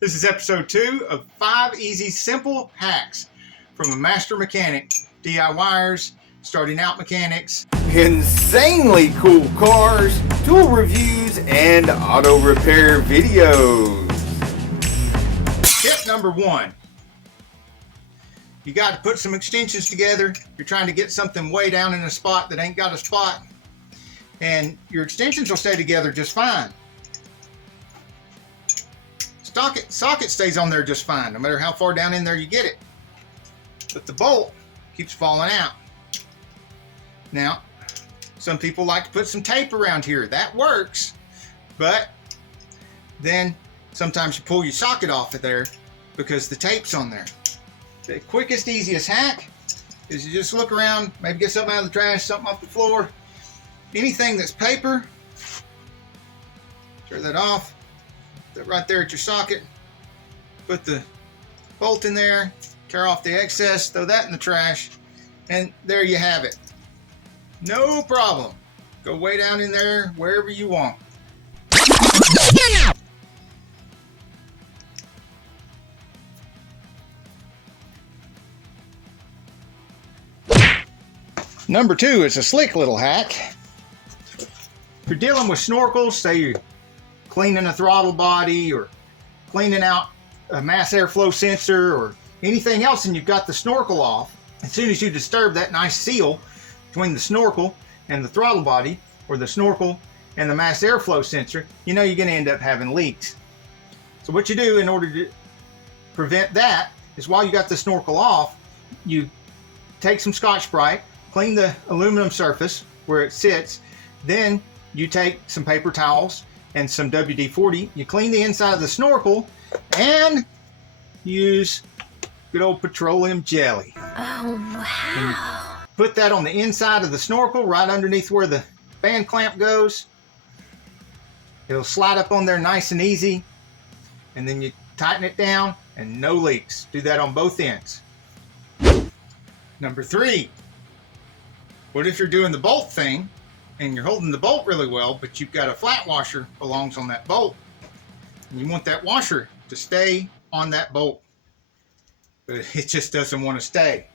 This is episode 2 of 5 easy, simple hacks from a master mechanic, DIYers, starting out mechanics, insanely cool cars, tool reviews, and auto repair videos. Tip number 1. You got to put some extensions together. You're trying to get something way down in a spot that ain't got a spot, and your extensions will stay together just fine. Socket stays on there just fine, no matter how far down in there you get it. But the bolt keeps falling out. Now, some people like to put some tape around here. That works, but then sometimes you pull your socket off of there because the tape's on there. The quickest, easiest hack is you just look around, maybe get something out of the trash, something off the floor, anything that's paper, tear that off. Right there at your socket, put the bolt in there, tear off the excess, throw that in the trash, and there you have it. No problem. Go way down in there wherever you want. Number 2 is a slick little hack. If you're dealing with snorkels, say you're cleaning a throttle body or cleaning out a mass airflow sensor or anything else, and you've got the snorkel off, as soon as you disturb that nice seal between the snorkel and the throttle body, or the snorkel and the mass airflow sensor, you know you're going to end up having leaks. So what you do in order to prevent that is, while you got the snorkel off, you take some Scotch-Brite, clean the aluminum surface where it sits, then you take some paper towels and some WD-40, you clean the inside of the snorkel, and use good old petroleum jelly. Oh, wow. Put that on the inside of the snorkel, right underneath where the band clamp goes. It'll slide up on there nice and easy, and then you tighten it down, and no leaks. Do that on both ends. Number 3, what if you're doing the bolt thing, and you're holding the bolt really well, but you've got a flat washer belongs on that bolt, and you want that washer to stay on that bolt, but it just doesn't want to stay.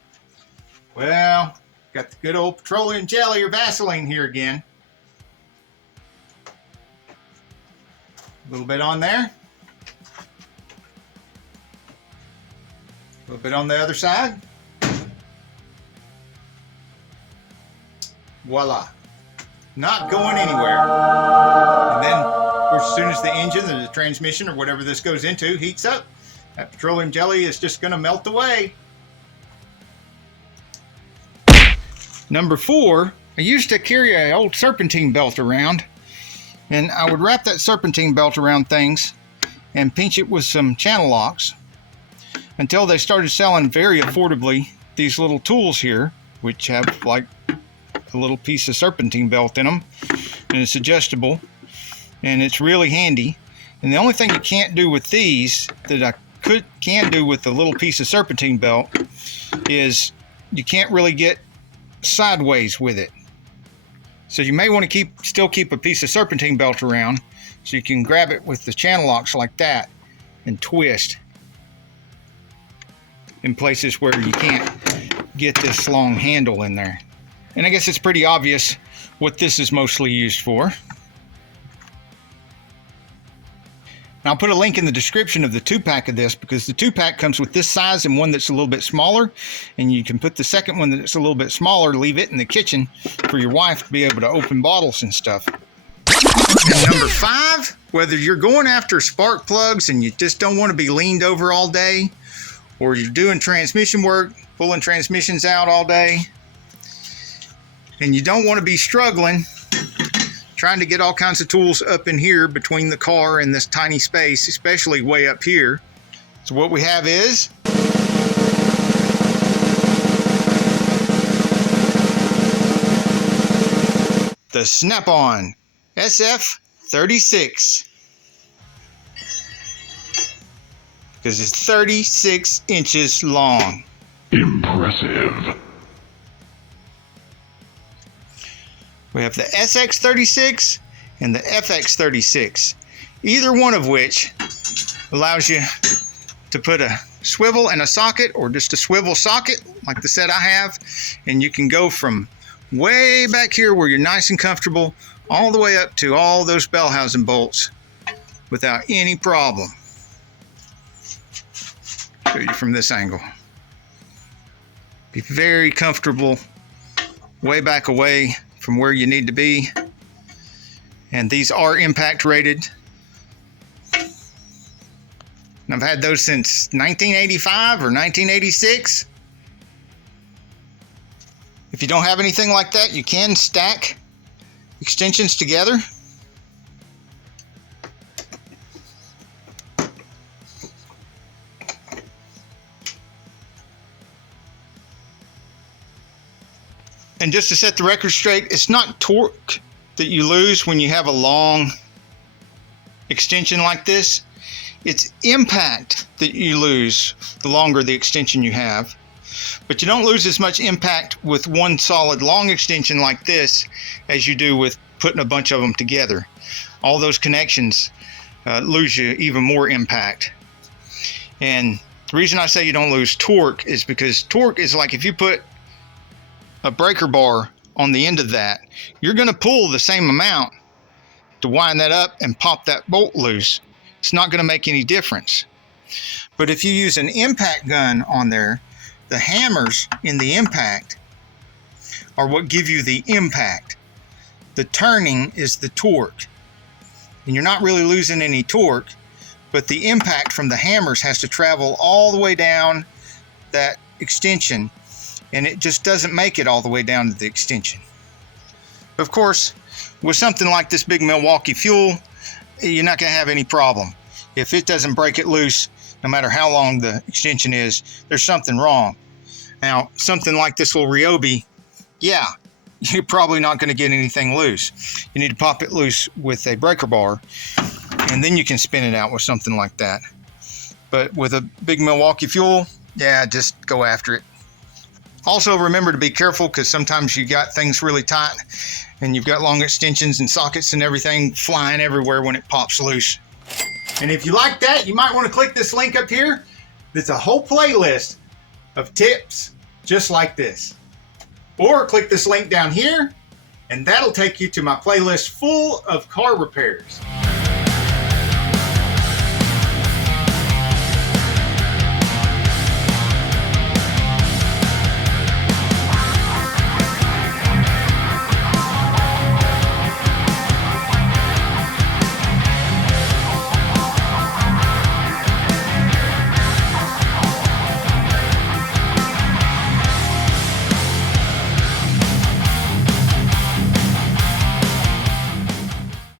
Well, got the good old petroleum jelly or Vaseline here again. A little bit on there. A little bit on the other side. Voila. Not going anywhere. And then, of course, as soon as the engine or the transmission or whatever this goes into heats up, that petroleum jelly is just going to melt away. Number 4, I used to carry an old serpentine belt around, and I would wrap that serpentine belt around things and pinch it with some channel locks until they started selling very affordably these little tools here, which have like a little piece of serpentine belt in them, and it's adjustable, and it's really handy. And the only thing you can't do with these that I can do with the little piece of serpentine belt is you can't really get sideways with it. So you may want to still keep a piece of serpentine belt around so you can grab it with the channel locks like that and twist in places where you can't get this long handle in there. And I guess it's pretty obvious what this is mostly used for. Now, I'll put a link in the description of the 2-pack of this, because the 2-pack comes with this size and one that's a little bit smaller, and you can put the second one that's a little bit smaller, leave it in the kitchen for your wife to be able to open bottles and stuff. And number 5, whether you're going after spark plugs and you just don't want to be leaned over all day, or you're doing transmission work, pulling transmissions out all day, and you don't want to be struggling trying to get all kinds of tools up in here between the car and this tiny space, especially way up here. So what we have is the Snap-on SF36, because it's 36 inches long. Impressive. We have the SX36 and the FX36, either one of which Allows you to put a swivel and a socket, or just a swivel socket like the set I have, and you can go from way back here where you're nice and comfortable all the way up to all those bell housing bolts without any problem. Show you from this angle. Be very comfortable way back away from where you need to be. And these are impact rated. And I've had those since 1985 or 1986. If you don't have anything like that, you can stack extensions together. And just to set the record straight, it's not torque that you lose when you have a long extension like this. It's impact that you lose the longer the extension you have. But you don't lose as much impact with one solid long extension like this as you do with putting a bunch of them together. All those connections lose you even more impact. And the reason I say you don't lose torque is because torque is like if you put a breaker bar on the end of that, you're going to pull the same amount to wind that up and pop that bolt loose. It's not going to make any difference. But if you use an impact gun on there, the hammers in the impact are what give you the impact. The turning is the torque. And you're not really losing any torque, but the impact from the hammers has to travel all the way down that extension, and it just doesn't make it all the way down to the extension. Of course, with something like this big Milwaukee fuel, you're not going to have any problem. If it doesn't break it loose, no matter how long the extension is, there's something wrong. Now, something like this little Ryobi, yeah, you're probably not going to get anything loose. You need to pop it loose with a breaker bar, and then you can spin it out with something like that. But with a big Milwaukee fuel, yeah, just go after it. Also, remember to be careful, because sometimes you got things really tight and you've got long extensions and sockets and everything flying everywhere when it pops loose. And if you like that, you might want to click this link up here. It's a whole playlist of tips just like this. Or click this link down here, and that'll take you to my playlist full of car repairs.